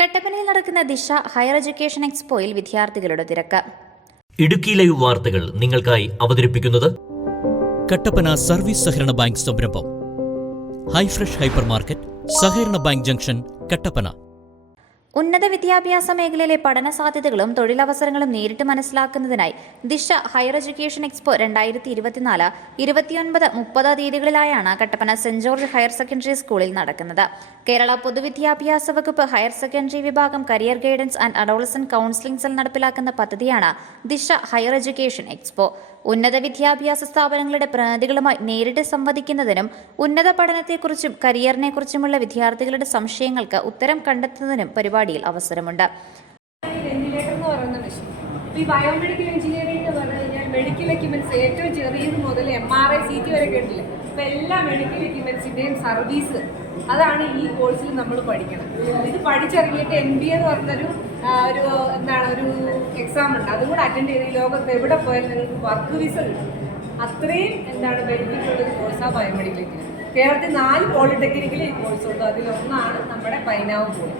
കട്ടപ്പനയിൽ നടക്കുന്ന ദിശ ഹയർ എഡ്യൂക്കേഷൻ എക്സ്പോയിൽ വിദ്യാർത്ഥികളുടെ തിരക്ക്. ഇടുക്കി ലൈവ് വാർത്തകൾ നിങ്ങൾക്കായി അവതരിപ്പിക്കുന്നത് കട്ടപ്പന സർവീസ് സഹകരണ ബാങ്ക് സംരംഭം. ഹൈഫ്രഷ് ഹൈപ്പർ മാർക്കറ്റ് സഹകരണ ബാങ്ക് ജംഗ്ഷൻ കട്ടപ്പന. ഉന്നത വിദ്യാഭ്യാസ മേഖലയിലെ പഠന സാധ്യതകളും തൊഴിലവസരങ്ങളും നേരിട്ട് മനസ്സിലാക്കുന്നതിനായി ദിശ ഹയർ എഡ്യൂക്കേഷൻ എക്സ്പോ രണ്ടായിരത്തി ഇരുപത്തിനാല് ഇരുപത്തിയൊൻപത് മുപ്പത് തീയതികളിലായാണ് Kattappana saint George higher secondary സ്കൂളിൽ നടക്കുന്നത്. കേരള പൊതുവിദ്യാഭ്യാസ വകുപ്പ് ഹയർ സെക്കൻഡറി വിഭാഗം career guidance and adolescent counselling cell നടപ്പിലാക്കുന്ന പദ്ധതിയാണ് ദിശ ഹയർ എഡ്യൂക്കേഷൻ എക്സ്പോ. ഉന്നത വിദ്യാഭ്യാസ സ്ഥാപനങ്ങളുടെ പ്രതിനിധികളുമായി നേരിട്ട് സംവദിക്കുന്നതിനും ഉന്നത പഠനത്തെക്കുറിച്ചും കരിയറിനെക്കുറിച്ചുമുള്ള വിദ്യാർത്ഥികളുടെ സംശയങ്ങൾക്ക് ഉത്തരം കണ്ടെത്തുന്നതിനും പരിപാടിയിൽ അവസരമുണ്ട്. ഈ ബയോമെഡിക്കൽ എഞ്ചിനീയറിംഗ് എന്ന് പറഞ്ഞു കഴിഞ്ഞാൽ മെഡിക്കൽ എക്യുപ്മെന്റ്സ് ഏറ്റവും ചെറിയത് മുതൽ M R I C T വരെ കേട്ടില്ല അപ്പൊ എല്ലാ മെഡിക്കൽ എക്യുപ്മെന്റ്സിന്റെയും സർവീസ് അതാണ് ഈ കോഴ്സിൽ നമ്മൾ പഠിക്കണം. ഇത് പഠിച്ചിറങ്ങിയിട്ട് എം ബി എന്ന് പറഞ്ഞൊരു ഒരു എന്താണ് ഒരു എക്സാം ഉണ്ട്. അതും കൂടെ അറ്റൻഡ് ചെയ്ത് ലോകത്ത് എവിടെ പോയാലും നിങ്ങൾക്ക് വർക്ക് വിസ കിട്ടും. അത്രയും എന്താണ് ബെനിഫിറ്റ് ഉള്ളൊരു കോഴ്സാണ് ബയോമെഡിക്കൽ കേരളത്തിൽ നാല് പോളിടെക്നിക്കൽ ഈ കോഴ്സ് ഉണ്ട്. അതിലൊന്നാണ് നമ്മുടെ പൈനാവ് കോഴ്സ്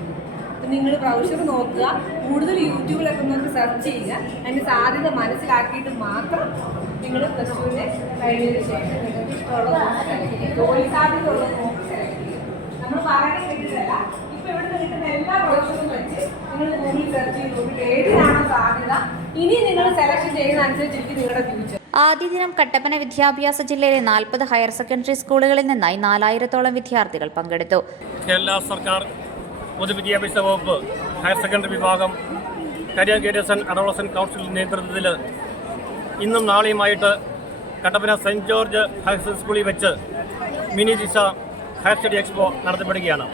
നിങ്ങൾ ബ്രൗഷർ നോക്കുക. കൂടുതൽ യൂട്യൂബിലൊക്കെ നോക്കി സെർച്ച് ചെയ്യുക. അതിന്റെ സാധ്യത മനസ്സിലാക്കിയിട്ട് മാത്രം നിങ്ങൾ പ്ലസ് ടുവിന്റെ കഴിഞ്ഞതിന് ശേഷം നിങ്ങൾക്ക് ഇഷ്ടമുള്ള. ജോലി സാധ്യത സെലക്ട് ചെയ്യുക. നമ്മൾ പറയാൻ വേണ്ടിയിട്ടല്ല ഇപ്പം ഇവിടെ കിട്ടുന്ന എല്ലാ ബ്രൗഷറും വെച്ച് നിങ്ങൾ ഗൂഗിൾ സെർച്ച് ചെയ്ത് നോക്കിയിട്ട് ഏതിനാണോ സാധ്യത. ഇനി നിങ്ങൾ സെലക്ഷൻ ചെയ്യുന്ന അനുസരിച്ചിരിക്കും നിങ്ങളുടെ ഫ്യൂച്ചർ ആദ്യ ദിനം കട്ടപ്പന വിദ്യാഭ്യാസ ജില്ലയിലെ നാൽപ്പത് ഹയർ സെക്കൻഡറി സ്കൂളുകളിൽ നിന്നായി നാലായിരത്തോളം വിദ്യാർത്ഥികൾ പങ്കെടുത്തു. കേരള സർക്കാർ പൊതുവിദ്യാഭ്യാസ വകുപ്പ് ഹയർ സെക്കൻഡറി വിഭാഗം കരിയർ ഗൈഡൻസ് ആൻഡ് അഡോളസൻ കൗൺസിലിന്റെ നേതൃത്വത്തിൽ ഇന്നും നാളെയുമായിട്ട് കട്ടപ്പന സെന്റ് ജോർജ് ഹയർ സ്കൂളിൽ വെച്ച് മിനി ദിശ ഹയർ സ്റ്റഡി എക്സ്പോ നടത്തപ്പെടുകയാണ്.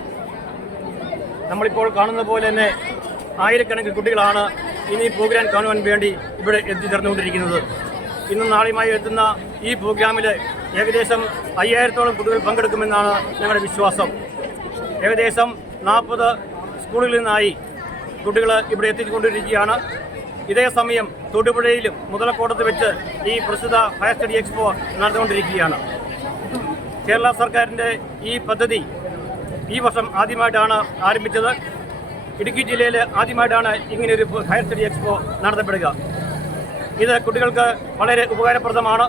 നമ്മളിപ്പോൾ കാണുന്ന പോലെ തന്നെ ആയിരക്കണക്കിന് കുട്ടികളാണ് ഇനി പ്രോഗ്രാം കാണുവാൻ വേണ്ടി ഇവിടെ എത്തിച്ചേർന്നുകൊണ്ടിരിക്കുന്നത് ഇന്നും നാളെയുമായി എത്തുന്ന ഈ പ്രോഗ്രാമിൽ ഏകദേശം അയ്യായിരത്തോളം കുട്ടികൾ പങ്കെടുക്കുമെന്നാണ് ഞങ്ങളുടെ വിശ്വാസം. ഏകദേശം നാൽപ്പത് സ്കൂളുകളിൽ നിന്നായി കുട്ടികൾ ഇവിടെ എത്തിച്ചുകൊണ്ടിരിക്കുകയാണ് ഇതേ സമയം തൊടുപുഴയിലും മുതലക്കോട്ടത്ത് വെച്ച് ഈ പ്രസിദ്ധ ഹയർ സ്റ്റഡി എക്സ്പോ നടന്നുകൊണ്ടിരിക്കുകയാണ്. കേരള സർക്കാരിന്റെ ഈ പദ്ധതി ഈ വർഷം ആദ്യമായിട്ടാണ് ആരംഭിച്ചത്. ഇടുക്കി ജില്ലയിൽ ആദ്യമായിട്ടാണ് ഇങ്ങനെയൊരു ഹയർ സ്റ്റഡി എക്സ്പോ നടത്തപ്പെടുക. ഇത് കുട്ടികൾക്ക് വളരെ ഉപകാരപ്രദമാണ്.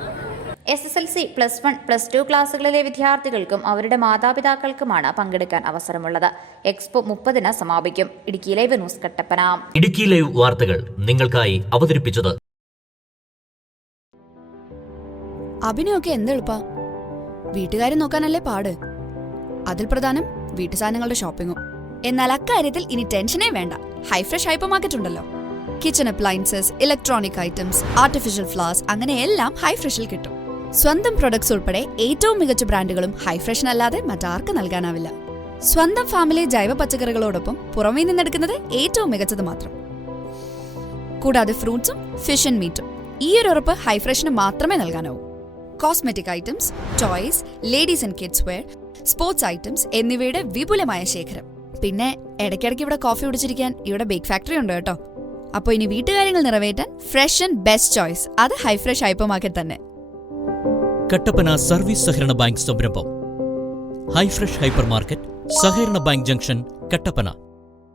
S S L C plus one plus two ക്ലാസ്സുകളിലെ വിദ്യാർത്ഥികൾക്കും അവരുടെ മാതാപിതാക്കൾക്കുമാണ് പങ്കെടുക്കാൻ അവസരമുള്ളത്. എക്സ്പോ മുപ്പതിന് സമാപിക്കും. Idukki live news Kattappana. Idukki live വാർത്തകൾ നിങ്ങൾക്കായി അവതരിപ്പിച്ചത്. അഭിനയൊക്കെ എന്തെളുപ്പാ? വീട്ടുകാരെ നോക്കാനല്ലേ പാട്. അതിൽ പ്രധാനം വീട്ടു സാധനങ്ങളുടെ ഷോപ്പിങ്ങും എന്നാൽ അക്കാര്യത്തിൽ ഇനി ടെൻഷനേ വേണ്ട. ഹൈഫ്രഷ് ഹൈപ്പർ മാർക്കറ്റ് ഉണ്ടല്ലോ. Kitchen appliances electronic items artificial flowers അങ്ങനെ എല്ലാം ഹൈഫ്രഷിൽ കിട്ടും. സ്വന്തം പ്രൊഡക്ട്സ് ഉൾപ്പെടെ ഏറ്റവും മികച്ച ബ്രാൻഡുകളും ഹൈഫ്രഷിനല്ലാതെ മറ്റാർക്ക് നൽകാനാവില്ല. സ്വന്തം ഫാമിലി ജൈവ പച്ചക്കറികളോടൊപ്പം പുറമേ നിന്നെടുക്കുന്നത് ഏറ്റവും മികച്ചത് മാത്രം. കൂടാതെ ഫ്രൂട്ട്സും ഫിഷ് ആൻഡ് മീറ്റും ഈ ഒരു ഉറപ്പ് ഹൈഫ്രഷിന് മാത്രമേ നൽകാനാവൂ. Cosmetic items toys ladies and kids wear sports items എന്നിവയുടെ വിപുലമായ ശേഖരം. പിന്നെ ഇടയ്ക്കിടയ്ക്ക് ഇവിടെ കോഫി കുടിച്ചിരിക്കാൻ ഇവിടെ ബേക്ക് ഫാക്ടറി ഉണ്ട് കേട്ടോ. അപ്പോൾ ഇനി വീട്ടുകാര്യങ്ങൾ നിറവേറ്റാൻ ഫ്രഷ് ആൻഡ് ബെസ്റ്റ് ചോയ്സ് അത് ഹൈഫ്രഷ് ഹൈപ്പർ മാർക്കറ്റ് തന്നെ. കട്ടപ്പന സർവീസ് സഹകരണ ബാങ്ക് സംരംഭം. ഹൈഫ്രഷ് ഹൈപ്പർ മാർക്കറ്റ് സഹകരണ ബാങ്ക് ജംഗ്ഷൻ കട്ടപ്പന.